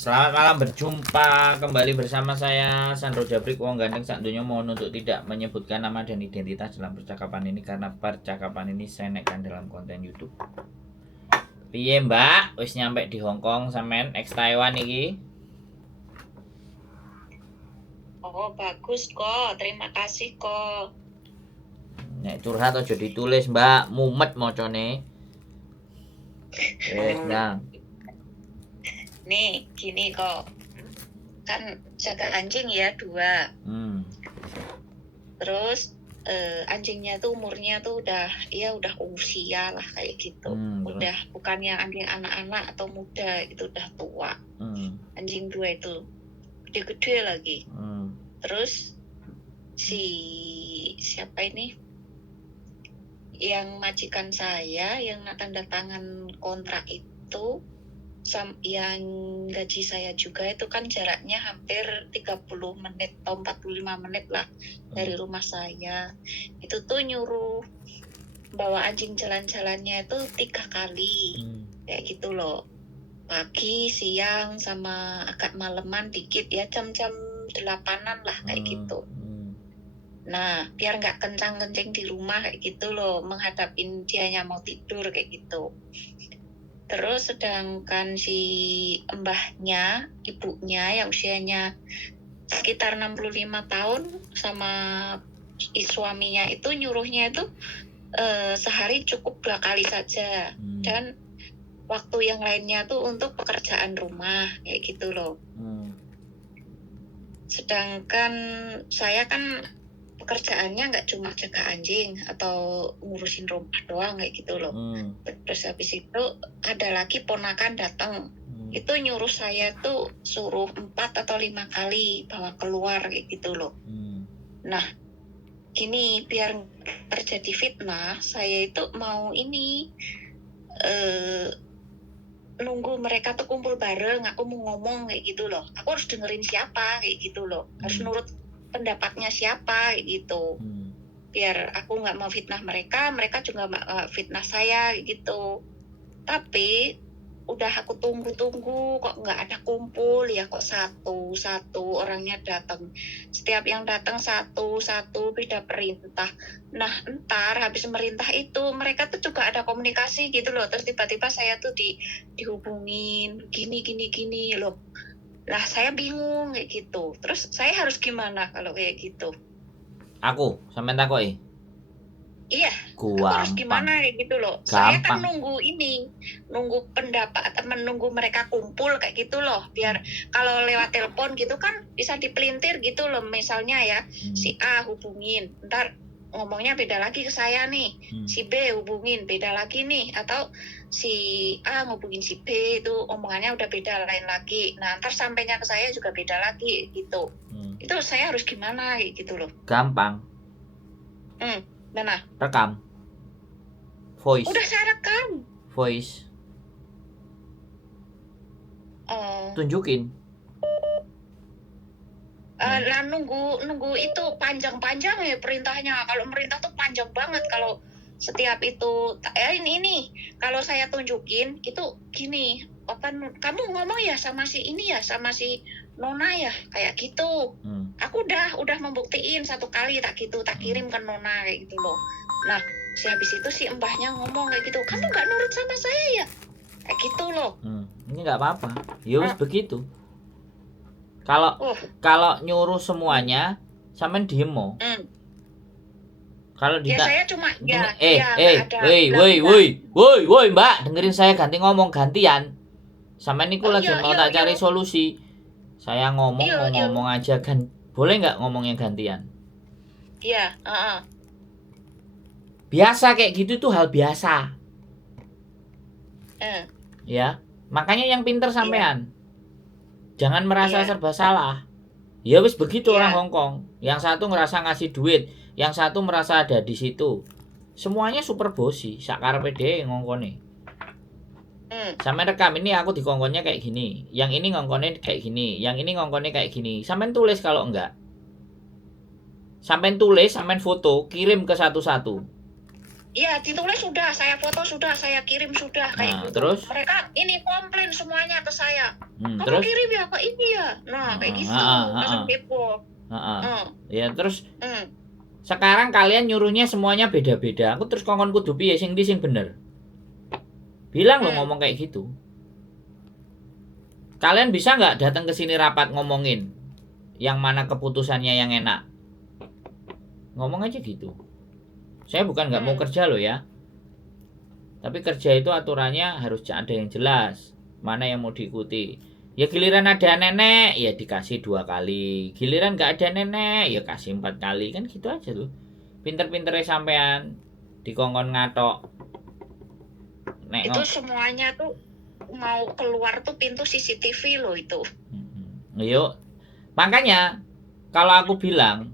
Selamat malam, berjumpa kembali bersama saya Sandro Jabrik wong ganteng sak donya. Mohon untuk tidak menyebutkan nama dan identitas dalam percakapan ini karena percakapan ini saya naikkan dalam konten YouTube. Piye Mbak, wis nyampe di Hong Kong sampean ex Taiwan iki? Oh bagus kok, terima kasih kok. Nek curhat aja ditulis Mbak, mumet mocone. Nah. Nih gini kok, kan jaga anjing ya 2. Terus anjingnya tuh umurnya tuh udah usia lah kayak gitu. Udah bukan yang anjing anak-anak atau muda, itu udah tua. Anjing 2 itu gede-gede lagi. Terus siapa ini yang majikan saya yang tanda tangan kontrak itu yang gaji saya juga itu kan jaraknya hampir 30 menit atau 45 menit lah dari rumah saya. Itu tuh nyuruh bawa anjing jalan-jalannya itu 3 kali kayak gitu loh, pagi, siang, sama agak maleman dikit ya, jam-jam 8-an lah kayak gitu. Nah biar nggak kencang-kencing di rumah kayak gitu loh, menghadapin dianya mau tidur kayak gitu. Terus sedangkan si mbahnya, ibunya yang usianya sekitar 65 tahun sama suaminya itu nyuruhnya itu sehari cukup 2 kali saja. Dan waktu yang lainnya tuh untuk pekerjaan rumah kayak gitu loh. Sedangkan saya kan pekerjaannya nggak cuma jaga anjing atau ngurusin rumah doang kayak gitu loh. Terus habis itu ada lagi ponakan datang, itu nyuruh saya tuh suruh 4 atau 5 kali bawa keluar kayak gitu loh. Nah gini, biar terjadi fitnah, saya itu mau nunggu mereka tuh kumpul bareng, aku mau ngomong kayak gitu loh. Aku harus dengerin siapa kayak gitu loh, harus nurut pendapatnya siapa kayak gitu. Biar aku nggak mau fitnah mereka, mereka juga nggak fitnah saya kayak gitu. Tapi udah aku tunggu-tunggu kok nggak ada kumpul ya, kok satu orangnya datang. Setiap yang datang satu beda perintah. Nah entar habis merintah itu mereka tuh juga ada komunikasi gitu loh. Terus tiba-tiba saya tuh dihubungin gini loh. Lah saya bingung kayak gitu. Terus saya harus gimana kalau kayak gitu? Aku sampean takoki. Iya, aku harus gimana kayak gitu loh. Gampang. Saya kan nunggu pendapat, menunggu mereka kumpul kayak gitu loh. Biar kalau lewat telepon gitu kan bisa dipelintir gitu loh. Misalnya ya, si A hubungin, ntar ngomongnya beda lagi ke saya nih. Si B hubungin beda lagi nih. Atau si A ngubungin si B, itu omongannya udah beda lain lagi. Nah ntar sampainya ke saya juga beda lagi gitu. Itu saya harus gimana kayak gitu loh. Gampang. Mana? Rekam. Voice. Udah saya rekam. Voice. Tunjukin. Nah nunggu itu panjang-panjang ya perintahnya. Kalau merintah tuh panjang banget kalau setiap itu. Ini kalau saya tunjukin itu gini, kamu ngomong ya sama si ini ya, sama si Nona ya, kayak gitu. Aku udah membuktiin 1 kali tak kirim ke Nona kayak gitu loh. Nah habis itu si mbahnya ngomong kayak gitu, kamu nggak nurut sama saya ya, kayak gitu loh. Ini nggak apa-apa, ya wis begitu. Kalau nyuruh semuanya sampean diem mau. Kalau ya saya cuma woi Mbak, dengerin saya ganti ngomong gantian. Sampean niku lagi mau tak cari solusi. Saya ngomong aja kan. Boleh nggak ngomongnya gantian? Iya, Biasa kayak gitu tuh hal biasa. Ya, makanya yang pinter sampean. Jangan merasa serba salah. Ya wis begitu orang Hong Kong. Yang satu ngerasa ngasih duit, yang satu merasa ada di situ. Semuanya super bosi, sakarepe dhewe ngongkone. Sampean rekam, ini aku dikongkonnya kayak gini, yang ini ngongkonnya kayak gini, yang ini ngongkonnya kayak gini. Sampean tulis kalau enggak. Sampean tulis, sampean foto, kirim ke satu-satu. Iya, ditulis sudah, saya foto sudah, saya kirim sudah kayak gitu. Terus? Mereka ini komplain kirimin semuanya ke saya. Kamu Terus kirim ya ke ini ya. Nah, kayak gitu. Langsung kepo. ya terus Hmm. sekarang kalian nyuruhnya semuanya beda-beda. Aku terus kongkon kudu piye sing ndi sing bener. Bilang lo ngomong kayak gitu. Kalian bisa nggak datang ke sini rapat ngomongin yang mana keputusannya yang enak? Ngomong aja gitu. Saya bukan nggak mau kerja loh ya. Tapi kerja itu aturannya harus ada yang jelas. Mana yang mau diikuti. Ya giliran ada nenek, ya dikasih 2 kali. Giliran nggak ada nenek, ya kasih 4 kali. Kan gitu aja tuh. Pinter-pinternya sampean dikongkon ngatok. Itu semuanya tuh mau keluar tuh pintu CCTV loh itu. Yuk. Makanya kalau aku bilang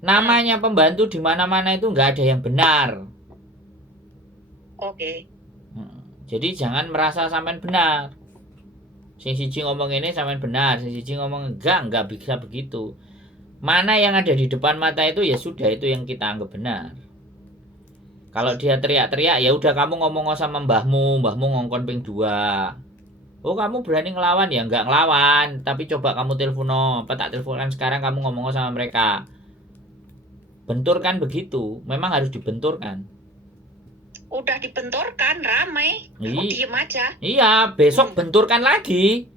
namanya pembantu di mana-mana itu nggak ada yang benar. Oke. Jadi jangan merasa sampean benar. Sing siji ngomong ini sampean benar, sing siji ngomong enggak bisa begitu. Mana yang ada di depan mata itu ya sudah itu yang kita anggap benar. Kalau dia teriak-teriak ya udah kamu ngomong sama mbahmu ngongkon ping 2. Oh kamu berani ngelawan ya enggak ngelawan, tapi coba kamu telepono, apa tak teleponkan sekarang kamu ngomong sama mereka. Benturkan begitu, memang harus dibenturkan. Udah dibenturkan, ramai. Kamu diem aja. Iya, besok benturkan lagi.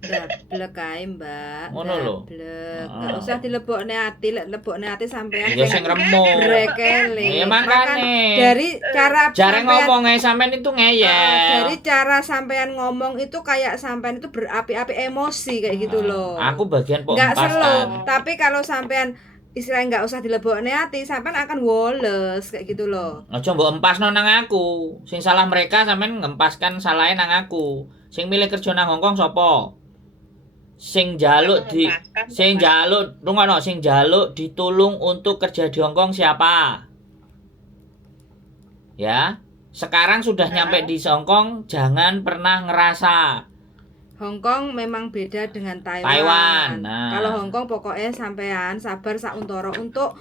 Dablek kae, Mbak. Ngono lho. Enggak usah dilebokne ati, lebokne ati sampean. Ya sing remuk. Brekele. Ya makane. Dari cara jarang ngomong sampean itu ngeyel. Dari cara sampean ngomong itu kayak sampean itu berapi-api emosi kayak gitu loh. Aku bagian pok enggak slow, tapi kalau sampean istilahnya nggak usah dilebokne hati, sampean akan woles kayak gitu loh. Aja mbok empasno nang aku. Sing salah mereka sampean ngempaskan salahe nang aku. Sing milih kerja nang Hongkong sapa? Sing jaluk rungono, sing jaluk ditulung untuk kerja di Hongkong siapa? Ya. Sekarang sudah nyampe di Hongkong, jangan pernah ngerasa Hongkong memang beda dengan Taiwan. Nah. Kalau Hongkong pokoknya sampean sabar sauntoro untuk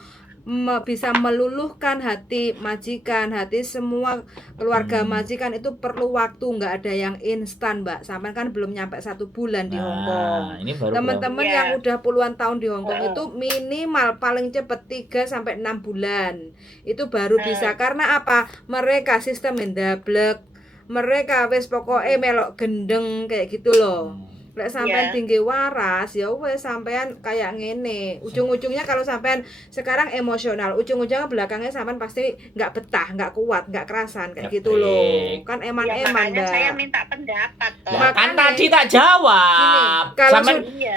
bisa meluluhkan hati majikan, hati semua keluarga majikan itu perlu waktu, nggak ada yang instan, Mbak. Sampean kan belum nyampe 1 bulan di Hongkong. Teman-teman yang udah puluhan tahun di Hongkong itu minimal paling cepet 3 sampai 6 bulan. Itu baru bisa. Karena apa? Mereka sistem mendablek. Mereka wis pokoknya melok gendeng kayak gitu loh. Lek sampean tinggi waras ya wes sampean kayak ngene. Ujung-ujungnya kalau sampean sekarang emosional, ujung-ujungnya belakangnya sampean pasti nggak betah, nggak kuat, nggak kerasan kayak gitu loh. Kan eman-eman, Mbak. Saya minta pendapat toh. Kan tadi tak jawab. Kalau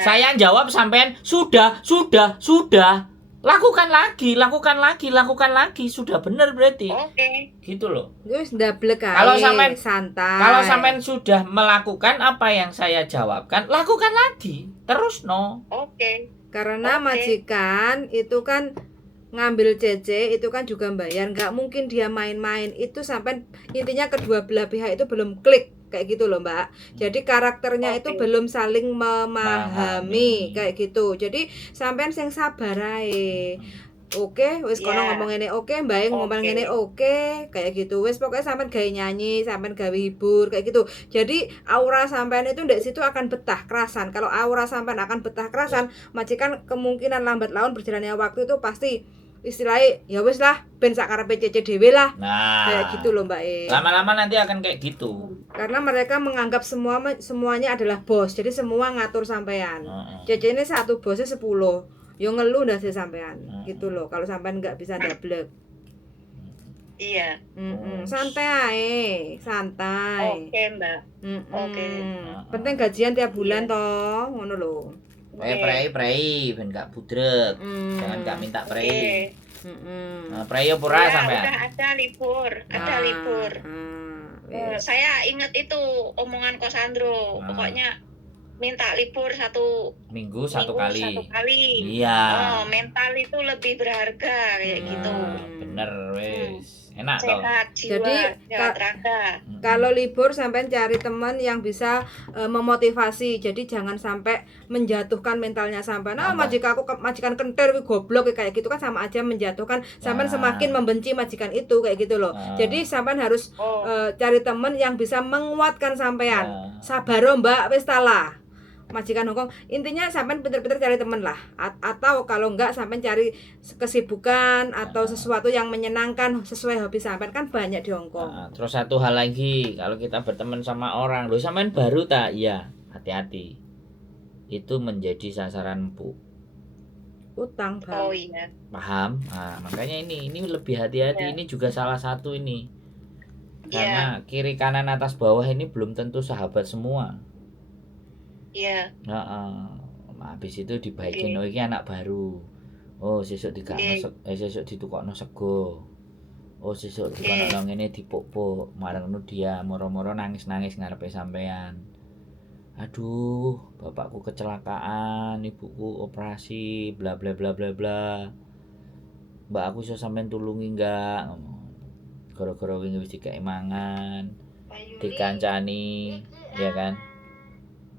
saya jawab sampean sudah. Lakukan lagi, sudah benar berarti. Oke. Gitu loh. Wis ndablek ae. Santai. Kalau sampean sudah melakukan apa yang saya jawabkan, lakukan lagi. Terus no. Oke. Karena majikan itu kan ngambil CC itu kan juga bayar, nggak mungkin dia main-main. Itu sampai intinya kedua belah pihak itu belum klik kayak gitu loh, Mbak. Jadi karakternya itu belum saling memahami kayak gitu. Jadi sampean sing sabar ae. Oke, wis kono ngomong ngene oke, Mbak ngomong ngene oke, kayak gitu. Wis pokoknya sampean gawe nyanyi, sampean gawe hibur kayak gitu. Jadi aura sampean itu ndek situ akan betah kerasan. Kalau aura sampean akan betah kerasan, majikan kemungkinan lambat laun berjalannya waktu itu pasti istilahnya ya wis lah ben sakarepe CC dhewe lah. Nah, kayak gitu loh, Mbak. Lama-lama nanti akan kayak gitu. Karena mereka menganggap semuanya adalah bos. Jadi semua ngatur sampean. CC ini 1 bosnya 10. Yo ngeluh dah sih sampean. Gitu loh. Kalau sampean nggak bisa double. Iya. Santai ae, santai. Oke, Mbak. Oke. Penting gajian tiap bulan toh, ngono lho. Prei ben gak budrek. Jangan gak minta prei. Prei opo Ya, sampean? udah ada libur. Saya ingat itu omongan Kosandro. Pokoknya minta libur 1 minggu 1 kali. Iya. Mental itu lebih berharga kayak gitu. Bener wes. Enak toh. sehat jiwa, Jadi, sehat raga. Kalau libur sampai cari teman yang bisa memotivasi. Jadi jangan sampai menjatuhkan mentalnya sampai. Nah, Tambah. majikan kentir wih, goblok kayak gitu kan sama aja menjatuhkan. Sampai Nah. semakin membenci majikan itu kayak gitu loh. Nah. Jadi sampai harus Oh, cari teman yang bisa menguatkan sampean. Nah. Sabaro Mbak, wis talah. Majikan Hongkong, intinya sampai pinter-pinter cari temen lah. Atau kalau enggak sampai cari kesibukan atau sesuatu yang menyenangkan sesuai hobi sampean, kan banyak di Hongkong. Nah, terus satu hal lagi, kalau kita berteman sama orang, lo sampean baru tak? Iya, hati-hati. Itu menjadi sasaran empuk. Utang oh Bang. iya. Paham? Nah, makanya ini lebih hati-hati. Iya. Ini juga salah satu ini. Iya, Karena kiri kanan atas bawah ini belum tentu sahabat semua. iya. Nah, habis itu dibaikin, Oke. oh ini anak baru. Oh, sesuk sesuk ditukokno sego. Oh, sesuk dikono ngene dipuk-puk. Marang ngono dia moro-moro nangis-nangis ngarepe sampean. Aduh, bapakku kecelakaan, ibuku operasi, bla bla bla bla bla. Mbak aku iso sampean tulungi enggak? Gara-gara wingi wis dikek mangan, dikancani, ya kan?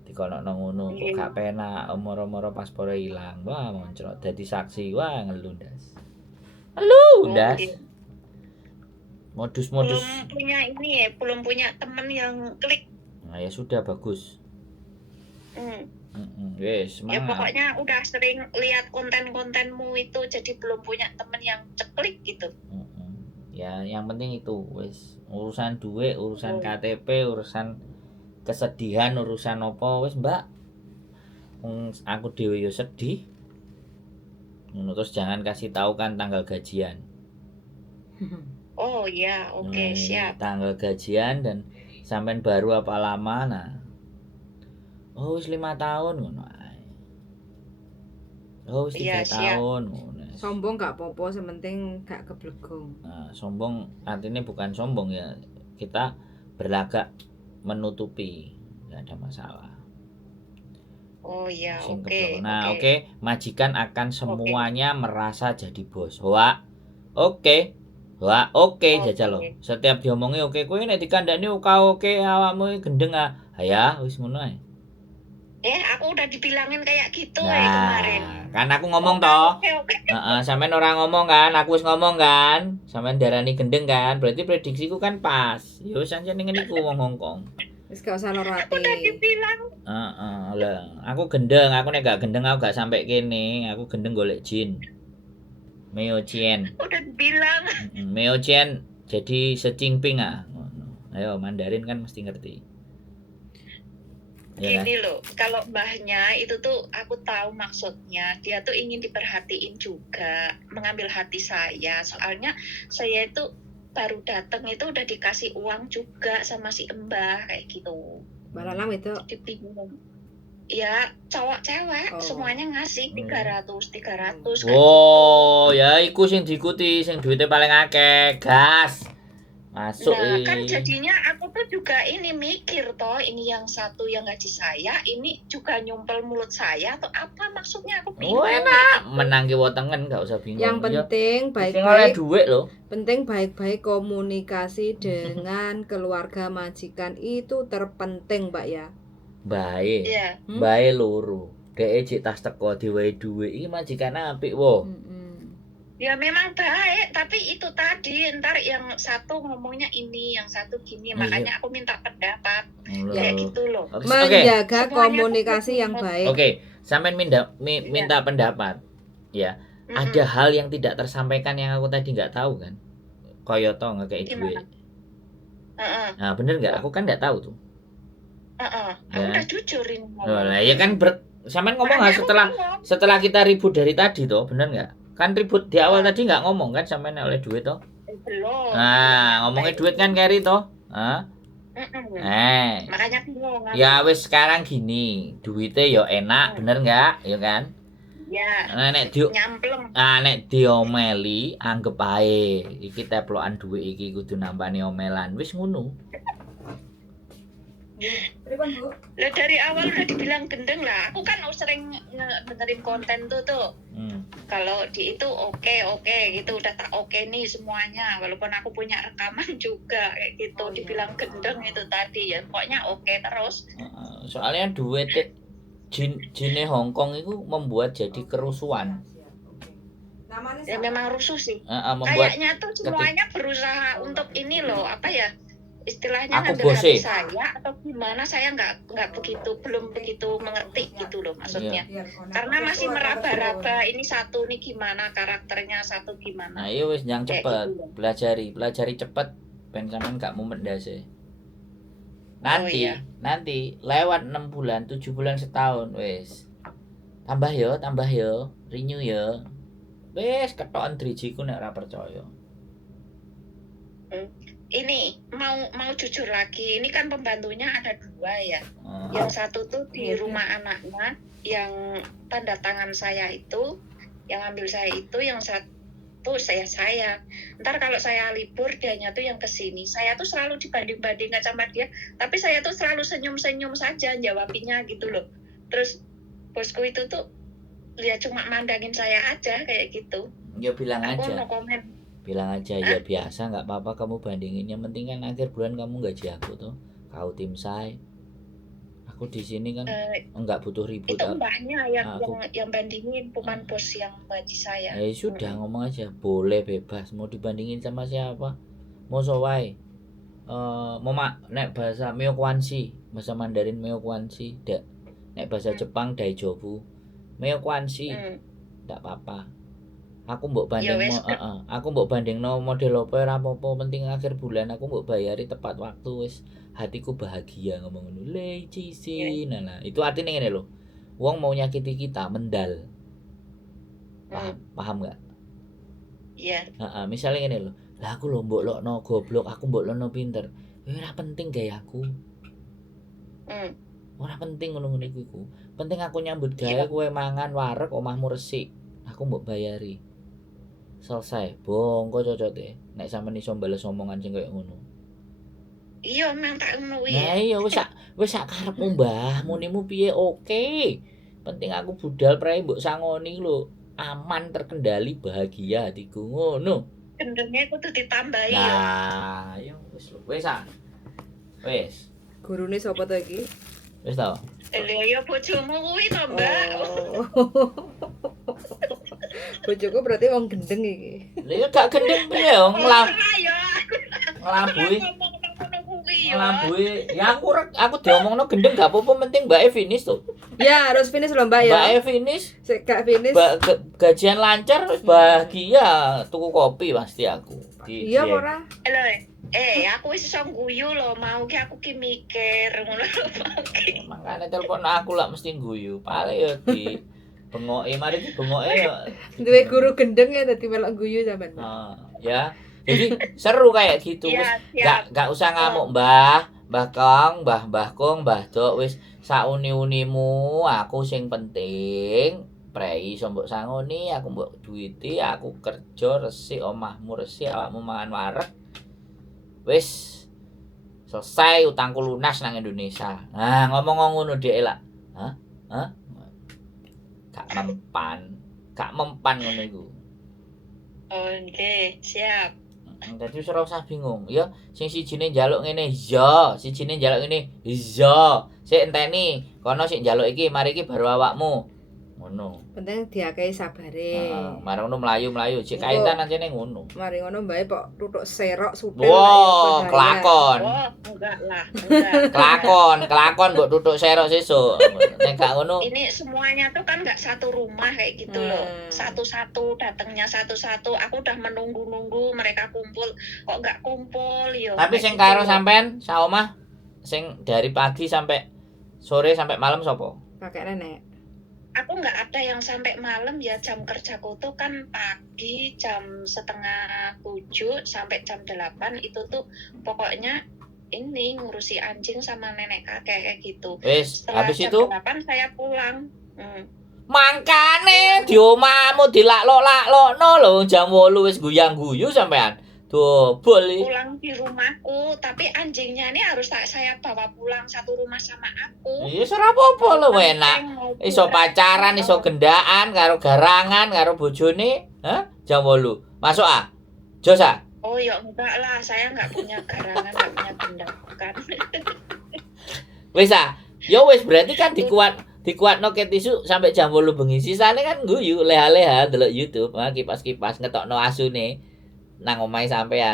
Dikonokno ngono kok gak penak, moro-moro paspore ilang. Wah, moncrot dadi saksi. Wah, ngelundas. Ngelundas. Oke. Modus-modus. Belum punya temen yang klik. Nah, ya sudah bagus. Wes, Ya semangat. pokoknya udah sering lihat konten-kontenmu itu, jadi belum punya temen yang ceklik gitu. Ya, yang penting itu wes urusan duit, urusan KTP, urusan kesedihan, urusan apa wes Mbak. Aku dhewe yo sedih. Terus jangan kasih tahu kan tanggal gajian. Oh ya, oke, siap. Tanggal gajian dan sampean baru apa lama nah. Oh wis 5 tahun ngono ae. Oh wis 3 tahun ngono. Sombong gak apa-apa, sementing gak keblegong. Nah, sombong artinya bukan sombong ya. Kita berlagak menutupi, nggak ada masalah. Oh ya, Sing oke. keblok. Nah, oke. Majikan akan semuanya merasa jadi bos. Wah, oke. Wah, oke jajal lo. Setiap diomongi oke, kowe nek dikandani oke awakmu gendeng ah. Ya, wis ngono ae. Aku udah dibilangin kayak gitu Nah, kemarin. kan aku ngomong toh. Oke. Sampean orang ngomong kan, aku wis ngomong kan. Sampean darani gendeng kan, berarti prediksiku kan pas. Ya wis ancen ngene iku wong Hongkong. Wis gak usah loro ati. Udah dibilang. Lah, aku gendeng, aku nek gak gendeng aku gak sampai kene. Aku gendeng golek jin. Meo Chien. Udah dibilang. Meo Chien jadi secingping ah. Ayo Mandarin kan mesti ngerti. Ya kan? Gini loh, kalau mbahnya itu tuh aku tahu maksudnya, dia tuh ingin diperhatiin juga, mengambil hati saya. Soalnya saya itu baru datang itu udah dikasih uang juga sama si Mbah kayak gitu. Balalam itu. Dipinjam. Ya, cowok cewek semuanya ngasih 300 kayak Oh, ya iku sing diikuti, sing duitnya paling akeh, gas. Masuk. Nah, kan jadinya aku tuh juga ini mikir toh, ini yang satu yang gaji saya, ini juga nyumpel mulut saya atau apa maksudnya, aku bingung. Oh, enak. Menang ki wetengen gak usah bingung. Yang penting oleh baik-baik duit loh. penting baik-baik komunikasi dengan keluarga majikan itu terpenting, Mbak ya. Baik. Iya. Baik loro. Dhek cek tas teko diwehi duit iki majikan apik wo. Ya memang baik, tapi itu tadi ntar yang satu ngomongnya ini, yang satu gini, makanya aku minta pendapat. Kayak gitu loh. Menjaga komunikasi yang baik. Oke, sampean minta pendapat. Ya. Ada hal yang tidak tersampaikan yang aku tadi nggak tahu kan. Koyoto ngekei duit. Nah, bener nggak? Aku kan nggak tahu tuh. Aku udah jujurin. Lah ya kan sampean ngomong setelah kita ribut dari tadi toh, bener nggak? Kan ribut di awal tadi nggak ngomong kan sampean oleh duit toh? Belum. Nah, ngomongin duit kan carry toh? Makanya bingung. Ya wis sekarang gini, duitnya yo enak, bener nggak? Ya kan? Ya. Nah, nek diomeli anggap ae iki teplokan duit iki kudu nambani omelan. Wis ngono. Lah dari awal udah dibilang gendeng lah. Aku kan sering dengerin konten tuh. Kalau di itu oke gitu, udah tak oke nih semuanya, walaupun aku punya rekaman juga kayak gitu. Oh, iya. Dibilang gendeng itu tadi ya, pokoknya oke terus. Soalnya duit jine Hongkong itu membuat jadi kerusuhan. Namanya Ya siapa? memang rusuh sih. Membuat Kayaknya tuh semuanya berusaha untuk ini loh, apa ya? Istilahnya Aku ngambil hati bose. saya atau gimana, saya nggak begitu, belum begitu mengerti gitu loh maksudnya. Karena masih meraba-raba ini satu nih gimana karakternya, satu gimana. Nah, iya wis yang Kayak cepet, gitu loh. pelajari cepet ben sampean gak mumet ndase. Oh, iya. Nanti lewat 6 bulan, 7 bulan, setahun wis. Tambah yo, renew yo. Wis ketokan drijiku nek ora percaya. Ini mau jujur lagi, ini kan pembantunya ada 2 ya. Oh. Yang satu tuh di rumah anaknya, yang tanda tangan saya itu, yang ambil saya itu, yang satu saya. Ntar kalau saya libur, dianya tuh yang kesini. Saya tuh selalu dibanding-bandingkan sama dia, tapi saya tuh selalu senyum-senyum saja jawabinya gitu loh. Terus bosku itu tuh dia cuma mandangin saya aja kayak gitu. Ya bilang Aku aja. no komen. Bilang aja ya biasa, nggak apa-apa kamu bandingin. Yang penting kan akhir bulan kamu gaji aku tuh. Kau tim saya. Aku di sini kan enggak butuh ribut. Itu mbaknya yang bandingin, bukan bos yang gaji saya. Sudah ngomong aja, boleh bebas. Mau dibandingin sama siapa? Mau sowai. Mau nek bahasa Meokwanshi, bahasa Mandarin Meokwanshi, nek bahasa Jepang Daijobu. Meokwanshi. Enggak apa-apa. Aku mbok bandingno model apa ora apa-apa, penting akhir bulan aku mbok bayari tepat waktu wis hatiku bahagia ngomong ngono. Leicisin. Nah, itu artinya ngene lho. Wong mau nyakiti kita mendal. Paham enggak? Iya. Misalnya ngene lho. Lah aku lho mbok lokno goblok, aku mbok lokno pinter. Ora penting gayaku. Ora penting ngono-ngono iku. Penting aku nyambut gawe kowe mangan wareg omahmu resik. Aku mbok bayari. Selesai, bongko cocote. Nek sampeyan iso bales omongan sing koyo ngono. Iya, memang tak ngono kuwi. Nah, iya wis sak karepmu, Mbah. Munimu piye oke. Penting aku budal prae mbok sangoni lho. Aman, terkendali, bahagia hatiku ngono. Gendenge kudu ditambahi ya. Nah, yo wis lho. Wis. Gurune sapa to iki? Wis to. Lha ya bojomu kuwi to, Mbak. Bojoku berarti wong gendeng iki. Lha ya gak gendeng piye yo ngelambui. Ya aku diomongno gendeng gak apa-apa, penting Mbak finish tuh. Ya, harus finish lho, Mbak ya. Mbak finish. Sik gak finish. Gajian lancar wis bahagia, tuku kopi pasti aku. Iya ora? Aku wis iso guyu lho, mau ki aku ki mikir ngono lho. Makane telepon aku lah mesti guyu. Pale yo di bengoke, mari ki bengoke yo. Duwe guru gendeng ya dadi melok guyu sampean. Ya. Jadi seru kayak gitu. Wis gak usah ngamuk, Mbah Kong, Mbah Kong, Mbah Dok, wis sauni-unimu, aku sing penting prei iso mbok sangoni, aku mbok duwiti, aku kerja resik, omahmu resik, awakmu mangan wareg. Wis selesai, utangku lunas nang Indonesia. Nah, ngomong ngono dhek elak. Hah? Gak mempan ngono iku. Oke, siap. Dadi ora usah bingung. Ya, sing sijine njaluk ngene, iya, sijine njaluk ngene, iya. Sik enteni, kono sik njaluk iki, mari iki baru awakmu. Ngono. Penting diakehi sabare. Mari ngono mlayu-mlayu, sik kaitan ancene ngono. Mari ngono mbae kok tutuk serok supir. Wow, kelakon. Oh, enggak lah. Kelakon mbok tutuk serok sesuk. Nek gak ngono. Ini semuanya tuh kan enggak satu rumah kayak gitu loh. Satu-satu datangnya satu-satu. Aku udah menunggu-nunggu mereka kumpul, kok enggak kumpul yo. Tapi sing karo sampean saomah sing dari pagi sampai sore sampai malam sapa? Pakai nenek. Aku nggak ada yang sampai malam ya, jam kerjaku tuh kan pagi jam 6:30 sampai jam 8 itu tuh pokoknya ini ngurusi anjing sama nenek kakek kayak gitu. Wis, habis jam itu 8 saya pulang. Mangkane di omahmu dilakno lho jam 8 wis guyang-guyu sampean. Double. pulang di rumahku, tapi anjingnya ini harus saya bawa pulang satu rumah sama aku. Iya ora apa-apa lho enak. Mau Iso pacaran, iso gendaan karo garangan karo bojone, hah? Jam 8. Masuk ah. Jos ah. Oh ya enggak lah, saya nggak punya garangan, nggak punya tindakan. Wis ah. Ya wis berarti kan dikuatno ket isu sampai jam 8 bengi. Sisane kan guyu leha-leha delok YouTube, kipas-kipas ngetokno asune nang omahe sampean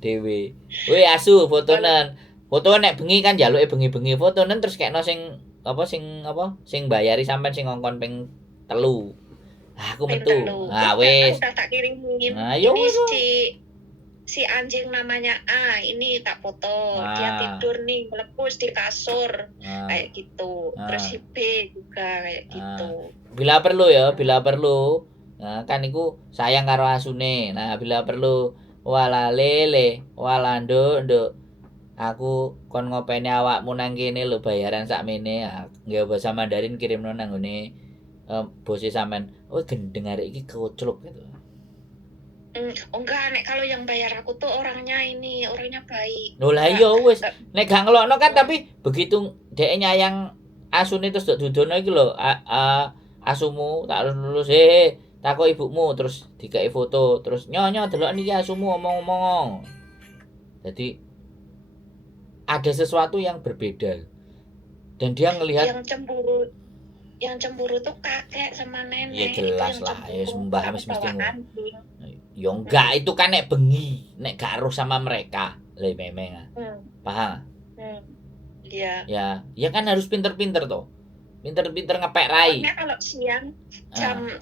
dhewe. Weh asu fotonen. Foto nek bengi kan jaluke bengi-bengi fotonen terus kekno sing bayari sampean sing ngongkon ping 3. Aku metu. Ah wis. Udah tak kirimin. Nah, yo Ini wis. si anjing namanya A, ini tak foto. Dia tidur nih meletus di kasur kayak gitu. Terus si B juga kayak gitu. Bila perlu ya, bila perlu. Nah, kan iku sayang karo asune. Nah, bila perlu wala lele, wala nduk. Aku kon ngopeni awakmu nang kene lho bayaran sakmene. Nggih bahasa Mandarin kirimno nang ngene bose sampean. Oh, gendeng arek iki kocluk gitu. Oh enggak, nek kalau yang bayar aku tuh orangnya baik. Lho lah iya wis. Nek gak ngelokno kan tapi begitu dhek nyayang asune terus dudono iki lho, asumu tak lulus takok ibumu terus dikai foto terus nyonya delok niki asumu omong-omong. Jadi ada sesuatu yang berbeda. Dan dia ngelihat yang cemburu tuh kakek sama nenek. Ya jelas lah, ya sembah mesti ya enggak itu kan nek bengi, nek gak aruh sama mereka. Le memeng. Paham? Iya. Ya kan harus pinter-pinter toh. Pinter-pinter ngepek rai. Karena kalau siang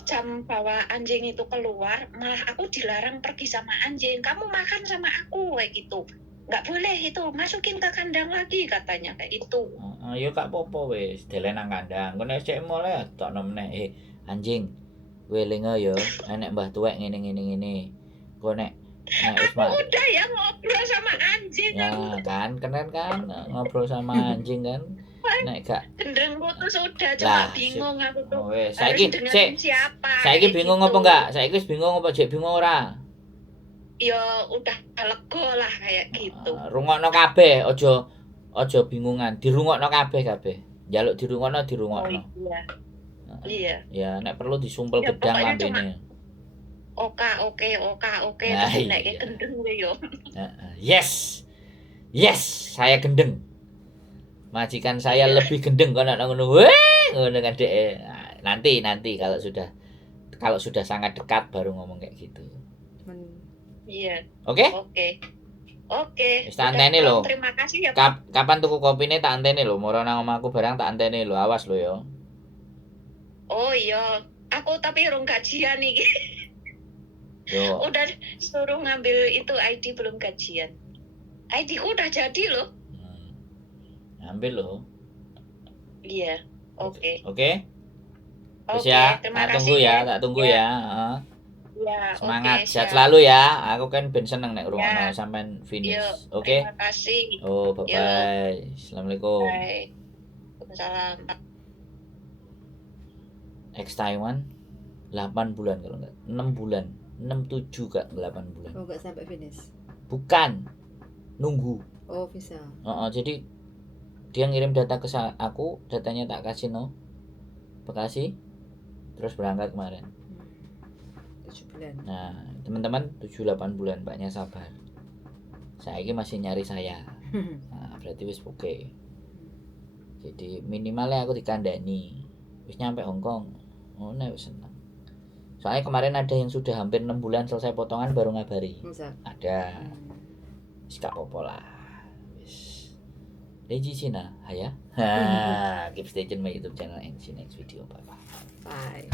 jam bawa anjing itu keluar, malah aku dilarang pergi sama anjing. Kamu makan sama aku kayak gitu. Nggak boleh itu, masukin ke kandang lagi katanya kayak itu. Ya gak apa-apa wis, delen nang kandang. Engko nek sik mulai tokno meneh, anjing. Kowe lenga ya, nek mbah tuwek ngene. Kok nek Aku udah ya ngobrol sama anjing. Ya kan, keren kan ngobrol sama anjing kan. Nek gak gendengku tuh sudah cuma bingung aku tuh. Oh, wes. Saiki siapa? Saiki bingung gitu. apa enggak? Saiki wis bingung apa jek bingung ora? Ya udah lega lah kayak gitu. Rungokno kabeh, aja bingungan, dirungokno kabeh. Njaluk dirungokno. Oh, iya. Ya nek perlu disumpel Ya, gedang pokoknya lambene. Oke. Nah, Tapi nek iya. gendeng yo. Yes, saya gendeng. Majikan saya lebih gendeng kono ngono. Ngono kan Dek. Nah, nanti kalau sudah sangat dekat baru ngomong kayak gitu. Iya. Oke? Oke. Wis tak anteni lho. Terima kasih ya, Pak. Kapan tuku kopine tak anteni lho. Moro nang omahku barang tak anteni lho. Awas lho ya. Oh iya, aku tapi urung gajian nih. Yo. Udah suruh ngambil itu ID belum gajian. ID ku udah jadi loh. Ambil lho. Iya. Oke. Oke? Wis Oke, ya, terima tak kasih tunggu ya, Heeh. Ya, Semangat, oke, sehat siap. selalu ya. Aku kan ben seneng nek ngrungokno Ya. sampean finish. Yuk, Oke? terima kasih. Oh, bye-bye. Assalamualaikum. Bye. Waalaikumsalam. Ex Taiwan 8 bulan kalau enggak. 6 bulan. 6-7 kak 8 bulan. Oh, nggak sampai finish. Bukan. Nunggu. Oh, bisa. Jadi dia ngirim data ke aku, datanya tak kasih Bekasi. Terus berangkat kemarin. 7 bulan. Nah, teman-teman 7-8 bulan mbaknya sabar. Saya ini masih nyari saya. Nah, berarti wis oke. Jadi minimalnya aku dikandani. Wis nyampe Hongkong. Oh, nek wis seneng. Soalnya kemarin ada yang sudah hampir 6 bulan selesai potongan baru ngabari. Bisa. Ada. Wis gak apa-apa lah. Wis. Reji Cina, ya. Keep stay tune my YouTube channel and see you next video. Bye bye. Bye.